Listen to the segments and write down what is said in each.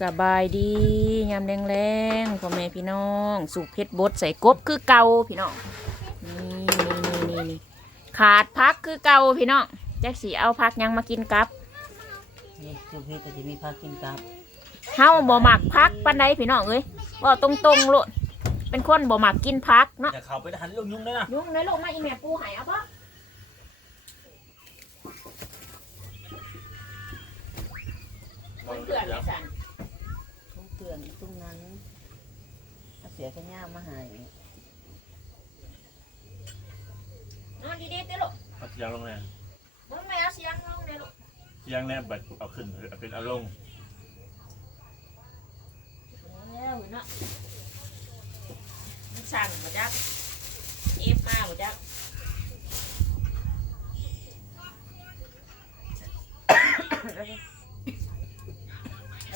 สบายดียามแรงแรงๆพ่อแม่พี่น้อง สูบเพชรบดใส่กบคือเก่าพี่น้องนี่นี่นี่นี่ขาดพักคือเก่าพี่น้องแจ็คสีเอาพักหยังมากินกับนี่สุพีก็จะมีพักกินกับเฮาบ่มักพักปานใดพี่น้องเอ้ยว่าตรงๆโลดเป็นคนบ่มักกินพักเนาะจะเข้าไปหันลูกยุ่งเลยนะยุ่งในโลกมาอีแม่ปูใหายเอาปะเพื่อนๆไม่สั่น ทุ่งเตือนทุ่งนั้นเอาเสียกันย่ามาใหายนอนดีๆเด้อลูกเอาเสียงลงเลยมึงไม่เอาเสียงลงเด้อลูกเสียงแนบบัดเอาขึ้นเอาเป็นเอาลงแล้วเนาะมันสั่นบ่จักเอฟมาบ่จักเอ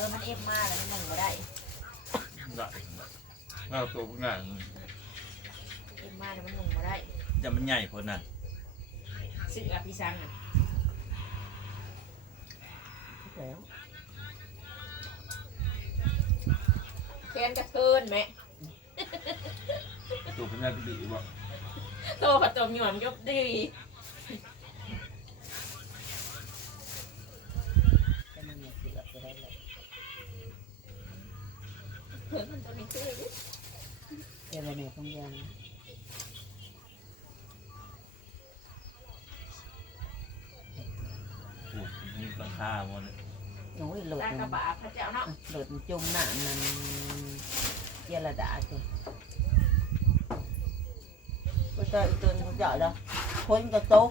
อมันเอฟมาแล้วมันมึงบ่ได้ได้เงาตัวพวกนั้นเอฟมาแล้วมันมึงบ่ได้จะมันใหญ่คนน่ะสึกอภิสังอะแล้วแคนกระเทินแม่ตัวพวกนั้นดีบ่โตผัดตมหย่อมยบดี ลดมันจุ่มหน้ามันเจรดาจ้ะก็จะอีกตัวนึงเขาเจาะแล้วคนกระตก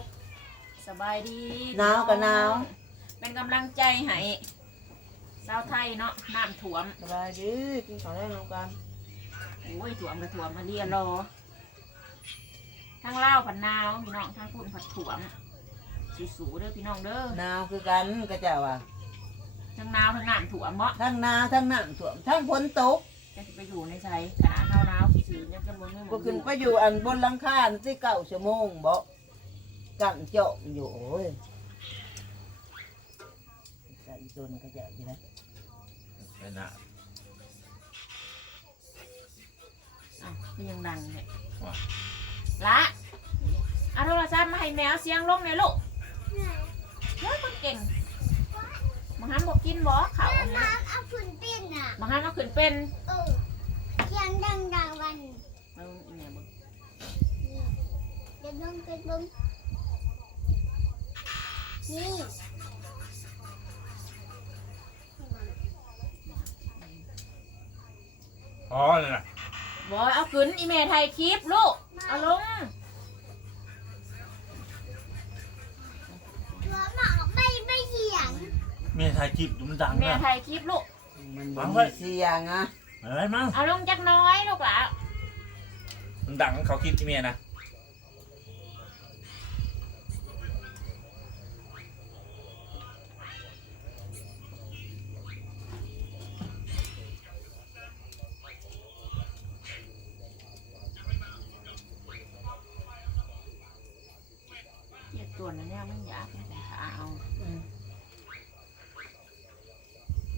สบายดีหนาวก็หนาว เป็นกำลังใจให้ชาวไทยเนาะน้ำท่วมสบายดีกิ โอ้ยท่วมก็ท่วมมาเรียนรอทั้งเล่าวผัดหนาวพี่น้องทั้งคุณผัดท่วมสูๆเด้อพี่น้องเด้อหนาวคือกันก็เจ้าว่ะทั้งหนาวทั้งน้ำท่วมเนาะทั้งหนาวทั้งน้ำท่วมทั้งฝนตกจะไปอยู่ในไสขนาดเท่าหนาวซื่อๆยังจะบ่มีหมก็องอขึ้นยู่ไปอยู่อันบนหลังคาที่เก้าชั่วโมงบ่กังเจาะอยู่โอ้ยแต่อีตัวนี้ก็จะอยู่นะ ไปหน้า อ้าวก็ยังดังเนี่ยละเอาโทรศัพท์มาให้แมวเสียงลงเลยลูกเฮ้ยคนเก่งมังฮันบอกกินบ่เขาเนี่ยน้ำเอาฝุ่นปิ้นอะ มังฮันเอาขึ้นเป็นเออเสียงดังดังๆวันเอาอีแม่บอกเดี๋ยวลงไปเบึงนี่อ๋อเลยนะ บอยเอาขึ้นอีแม่ไทยคลิปลูก เอาลงหัวหมอกไม่ไม่เสียงเมียถ่ายคลิปดูมันดังแม่นะไทยคลิปลูก มันฟับ่งไว้มีเสียงอะอะไรมั้งเอาลงจักหน้อยลูกหล่ะมันดังเขาคลิปที่เมียนะ เจ็บตัวนั่นเนี่ยมันยากมันขาเอา อืม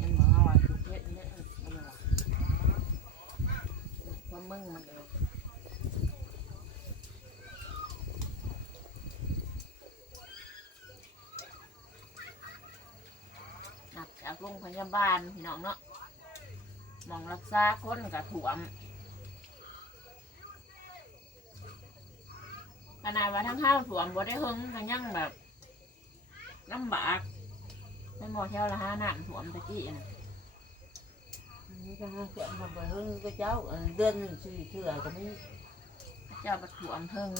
มันบอกว่าคือเพชรเนี่ยมันบอกว่า มึงมันเองหนักจากโรงพยาบาลพี่น้องเนาะมองรักษาคนกับถ่วมขนาดว่าทั้งข้าวถ่วมบ่ได้หึงกันยังแบบลำบากเป็นหมอเที่ยวละห้าหนักถ่วมตะกี้นะ นี่ก็หาเสียงมาบ่เฮิงก็เจ้าเออเดือนหนึ่งสี่เทื่อก็มีเจ้าประถ่วมเพิ่ง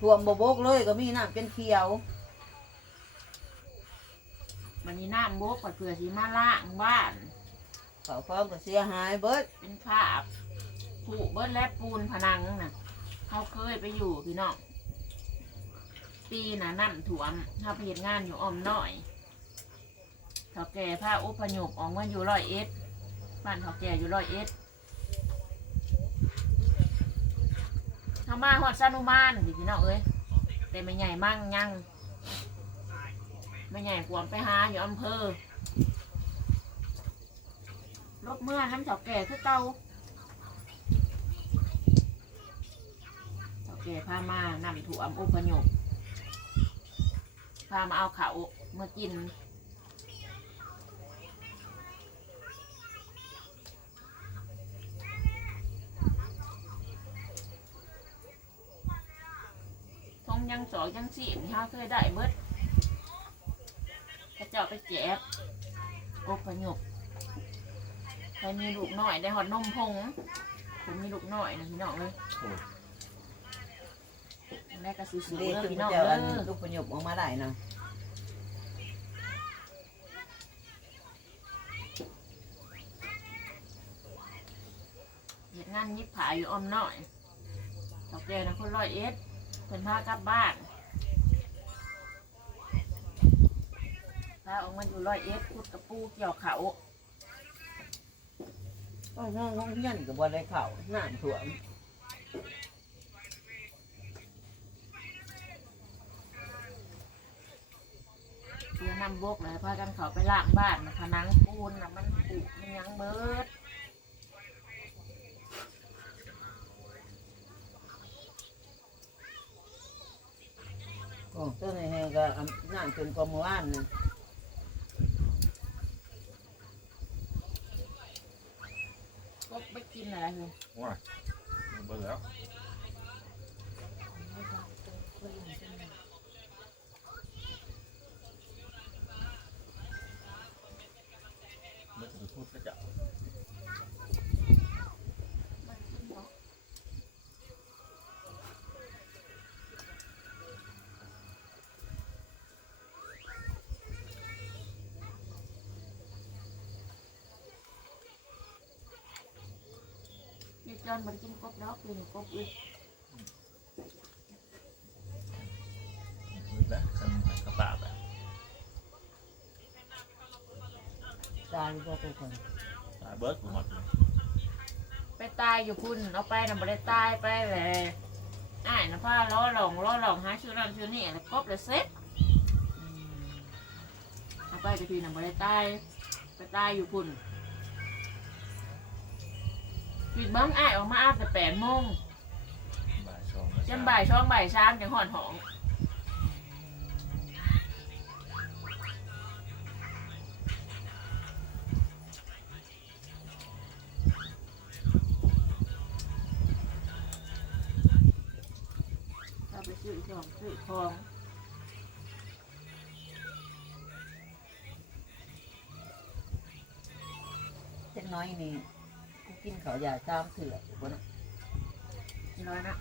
ท่วมบ่บกเลยก็มีน้ำเป็นเขียวมันนี้น้ำบกก็เกลือสีมาล่างบ้านเขาพร้อมก็เสียหายเบิดเป็นภาพผูเบิ้ลและปูนผนังน่ะเขาเคยไปอยู่พี่น้องปีน่ะน้ำถ่วมเขาไปเห็นงานอยู่อ้อมน้อย เขาแก่ผ้าอุปยพออกมาอยู่ร้อยเอ็ดบ้านเขาแก่อยู่ร้อยเอ็ดเขามาหอดซานุมานดิพี่น้องเอ้ยแต่ไม่ใหญ่มั่งยังไม่ใหญ่ขวมไปหาอยู่อำเภอเมื่อน้ำเสาแก่คือเก่าเสาแก่พามานำถั่วมอุปยพพามาเอาเขาเมื่อกิน ทงยังส องยังสี่นี่ฮะเคยได้เบิดพระเจ้าไปแจกอบพยพใครมีลูกน้อยได้หอดนมพงผมมีลูกน้อยนะพี่น้องเลยแม่ก็ซื้อๆเด็เด้กอคือพี่พน้องระเจ้าเด้อันอลูกประโยคออกมาได้นะเหตุงานยิบผาอยู่ออมน้อยตอกแกนะคนร้อยเอ็ดเพิ่นพากลับบ้าน ออกมาอยู่ร้อยเอ็ดขุดกระปูเกี่ยวเขาก็ห้องห้องเงี้ยนกับบ่ได้เข้าน้ำท่วมเพื่อนำบกเลยพากันเขาไปล้างบ้านนะผนังปูนนะมันปุมันหยังเบิดโอ้ตัวนี้ให้ก็อำน้ำจนกว่าเมื่อวานนะ ก็ไปกินอะไรเลยว่าเบิ่งแล้วมันจะพูดก็จะ เด็กจอนมันกินกบดอกกินกบอีกมืดแล้วทำกระปาแบบตายบ่เป็นคนตาเบิร์ดกูหมดเลยไปตายอยู่พุ่นเอาไปน่ะบ่ได้ตายไปเลยอ้ายนะพ่อล้อหลงล้อหลงหาชื่อนั่นชื่อนี่แล้วกบเลยเซ็ตเอาไปไปทีน่ะบ่ได้ตายไปตายอยู่พุ่น ปิดเบิ้งอ้ายออกมาอาบแต่แปดโมงบ่ายสองจนบ่ายช่องบ่ายสามจังหอนหองเราไปซื้อของซื้อของเล็กน้อยนี่ กูกินข้าวยาตามเถื่อกบ่นะน้อยนะ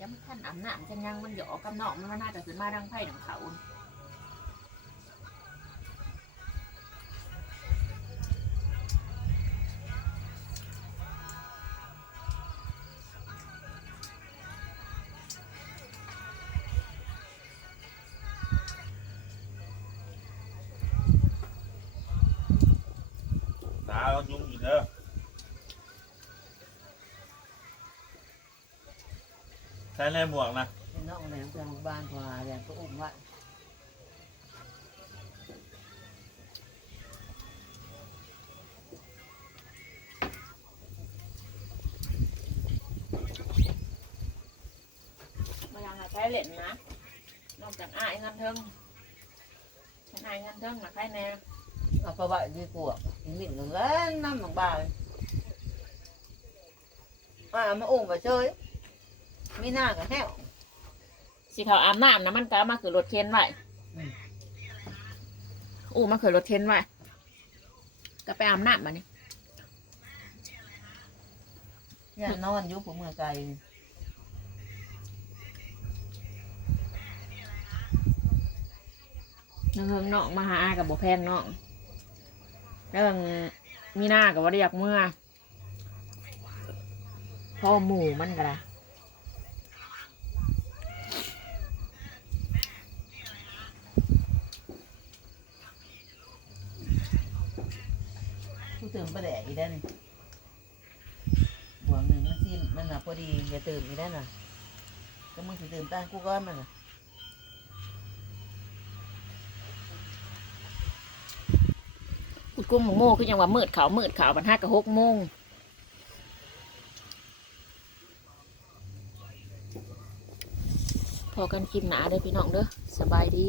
ยังมันท่านอาบน้ำจังยังมันหยอกกับนอกมันมันน่าจะขึ้นมาดังไผ่ดังเขาตาเรายุ่งอยู่เด้อ ใช้ในหมวกนะเป็นน้องแหลมเพื่อนบ้านพอแหลมก็อุ้มไว้มายังใช้เหรียญนะ นอกจากอ้ายเงินเทิงฉันอ้ายเงินเทิงมาใครแน่เอาไปไว้ดีกว่าอีหมิ่นก็เล่นน้ำบางบ่ายอ่ามาอุ้ม ไปเฉยมีหน้าก็แห้วสิเขาอาบน้ำนะมันก็เอามาคือรถเคนไว้อืม อู้มาคือรถเคนไว้ก็ไปอาบน้ำมานี่ย่านอนอยู่ผมเมืองไกลนึงเฮิงน้องมาหาอากับบ่แพงน้องเรื่องมีหน้ากับว่าเรียกเมื่อพ่อหมู่มันก็ได้ กูตื่นประแดกอี ได้นี่บวงหนึ่งมันซิมมันน่ะพอดีอย่าตื่นอีได้น่ะก็มึงสิตื่นตานกูก้อนมันน่ะอุ้ยกุ้มหมูโม่คือยังว่ามืดขาวมืดขาวบันห้ากับหกโมงพอกันคลิปหนาเด้อพี่น้องเด้อสบายดี